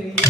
Hallelujah.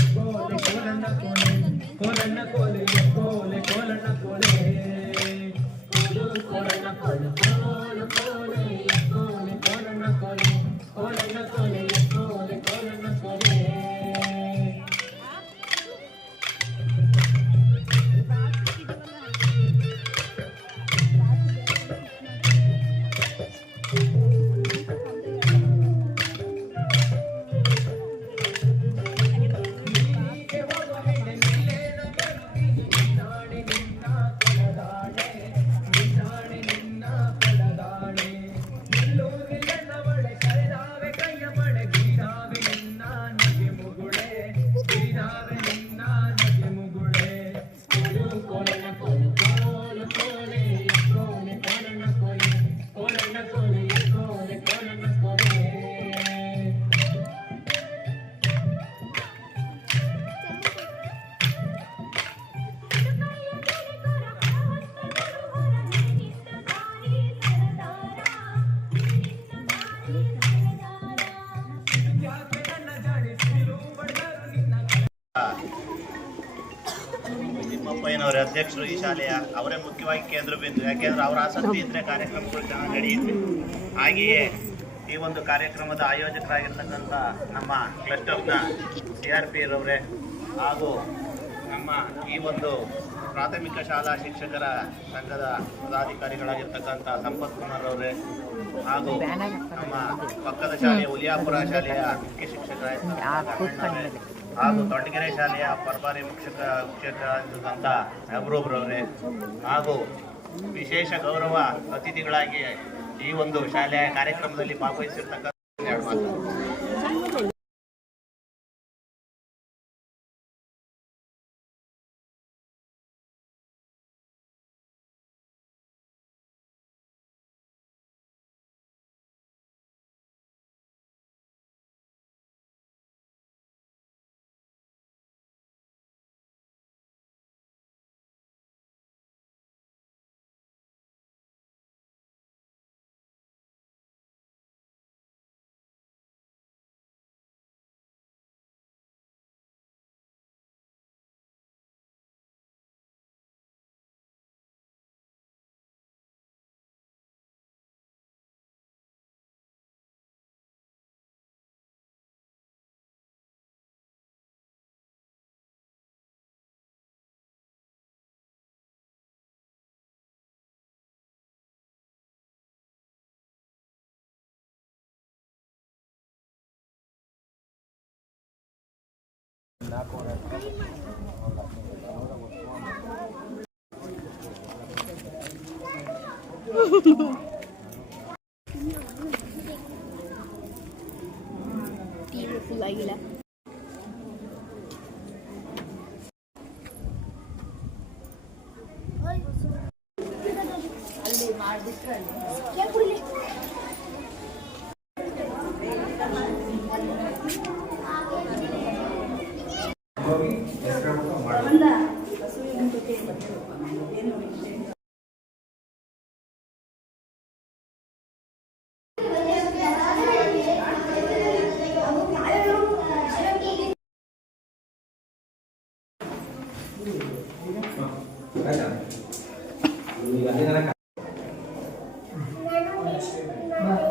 ಅವರೇ ಅಧ್ಯಕ್ಷರು ಈ ಶಾಲೆಯ ಅವರೇ ಮುಖ್ಯವಾಗಿ ಕೇಂದ್ರ ಬಿಂದು ಯಾಕೆಂದ್ರೆ ಅವರ ಆಸಕ್ತಿ ಇದ್ರೆ ಕಾರ್ಯಕ್ರಮಗಳು ಚೆನ್ನಾಗಿ ನಡೆಯುತ್ತೆ. ಹಾಗೆಯೇ ಈ ಒಂದು ಕಾರ್ಯಕ್ರಮದ ಆಯೋಜಕರಾಗಿರ್ತಕ್ಕಂಥ ನಮ್ಮ ಕ್ಲಸ್ಟರ್ನ ಸಿ ಆರ್ ಪಿ ರವರೇ ಹಾಗೂ ನಮ್ಮ ಈ ಒಂದು ಪ್ರಾಥಮಿಕ ಶಾಲಾ ಶಿಕ್ಷಕರ ಸಂಘದ ಪದಾಧಿಕಾರಿಗಳಾಗಿರ್ತಕ್ಕಂಥ ಸಂಪತ್ ಕುಮಾರ್ ಅವರೇ ಹಾಗೂ ನಮ್ಮ ಪಕ್ಕದ ಶಾಲೆಯ ಉಲಿಯಾಪುರ ಶಾಲೆಯ ಮುಖ್ಯ ಶಿಕ್ಷಕರಾಗಿರ್ತಕ್ಕಂಥ ಹಾಗೂ ದೊಡ್ಡಗೆರೆ ಶಾಲೆಯ ಪರಬಾರಿ ಮುಖ್ಯಕ ಶಿಕ್ಷಕರಾಗಿರ್ತಕ್ಕಂಥ ಅಬ್ರೊಬ್ರವರೇ. ಹಾಗೂ ವಿಶೇಷ ಗೌರವ ಅತಿಥಿಗಳಾಗಿ ಈ ಒಂದು ಶಾಲೆಯ ಕಾರ್ಯಕ್ರಮದಲ್ಲಿ ಭಾಗವಹಿಸಿರ್ತಕ್ಕಂಥ Beautiful ayla. Ay. Alli mardikkalle. Gel buraya.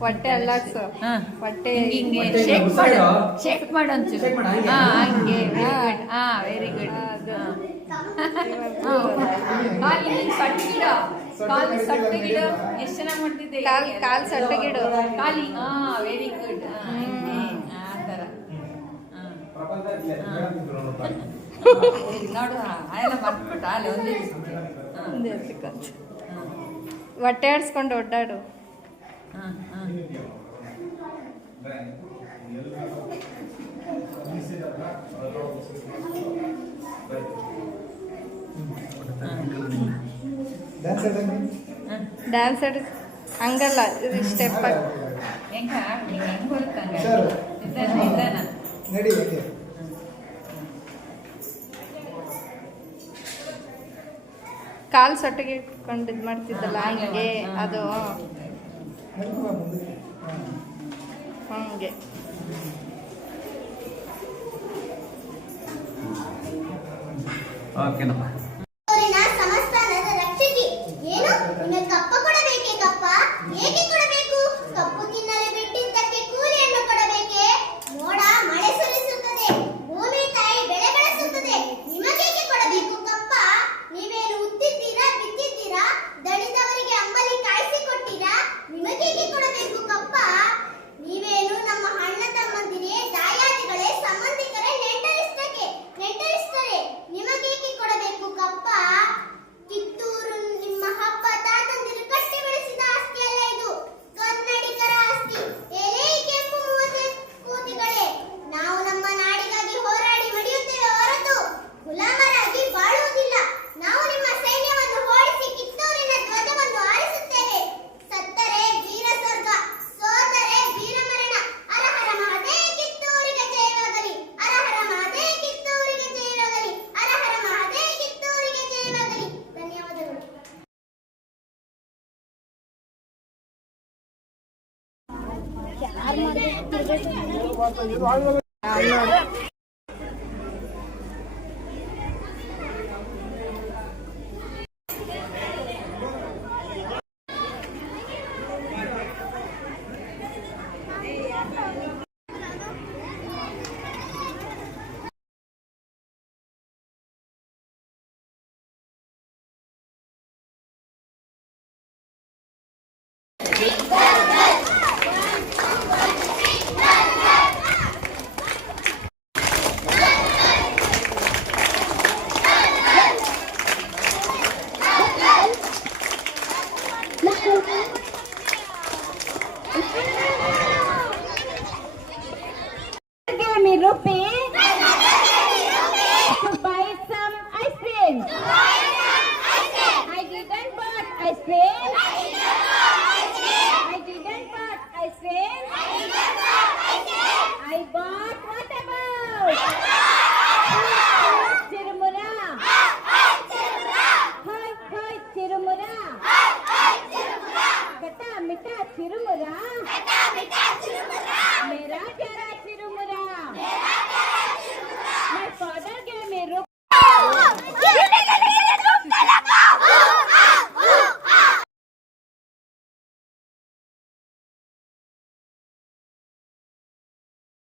ಹೊಟ್ಟೆ ಅಲ್ಲಾಡ್ಸು. ಹಾ. ಹೊಟ್ಟೆ ಹಿಂಗೆ ಶೇಕ್ ಮಾಡು. ಶೇಕ್ ಮಾಡು ಒಂಚೂರು. ಹಾ ಹಂಗೆ. ವೆರಿ ಗುಡ್ ಹಾ ವೆರಿ ಗುಡ್. ಕಾಲು ಸಟ್ಟಗಿಡು ಕಾಲು ಸಟ್ಟಗಿಡು ಎಷ್ಟು ಚೆನ್ನಾಗಿ ಮಾಡ್ತಿದ್ದೆ ಕಾಲ್ ಕಾಲ್ ಸಟ್ಟಗಿಡು ಕಾಲಿ. ಹಾ ವೆರಿ ಗುಡ್ ಆ ಥರ. ಹಾ. ನೋಡು ಎಲ್ಲ ಮರ್ತ್ಬಿಟ್ಟು ಅಲ್ಲಿ ಒಂದೇ ಹಾ. ಒಂದೇ. ಹೊಟ್ಟೆ ಆಡ್ಸ್ಕೊಂಡು ಒಡ್ಡಾಡು ಹಾ. ಡ್ಯಾನ್ಸ್ ಆಡಿ ಹಂಗಲ್ಲ ಇದು ಸ್ಟೆಪ್ ಹೆಂಗ ಹೆಂಗ್ ಬರುತ್ತಂಗ? ನಿಧಾನ ನಿಧಾನ ನಡಿ ಕಾಲ್ ಸೊಟ್ಟಿಗೆ ಇಟ್ಕೊಂಡು ಇದು ಮಾಡ್ತಿದ್ದಲ್ಲ ಹಂಗೆ ಅದು ಹಂಗೆ. ಓಕೆನಪ್ಪ. అన్నాడు me rupee to buy some ice cream. I didn't bought ice cream. I didn't bought ice cream. I bought what about?